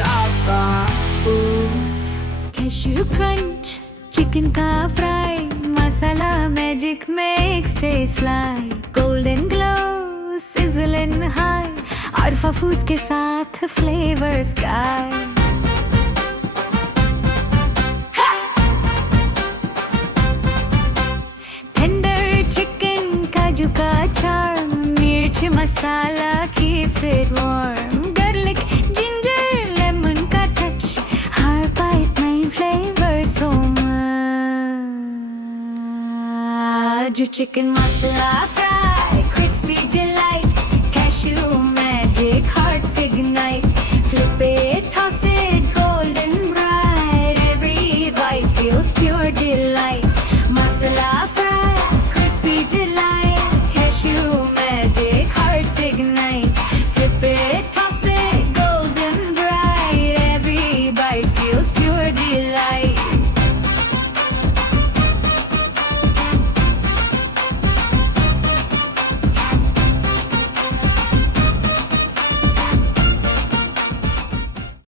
Aarfa Foods. Cashew crunch, chicken ka fry, masala magic makes taste fly. Golden glow, sizzling high, Aarfa Foods के साथ flavor sky. Tender chicken, kaju ka charm, mirch masala keeps it warm. Garlic, ginger, lemon ka touch, har bite mein flavor so much. Chicken masala fry,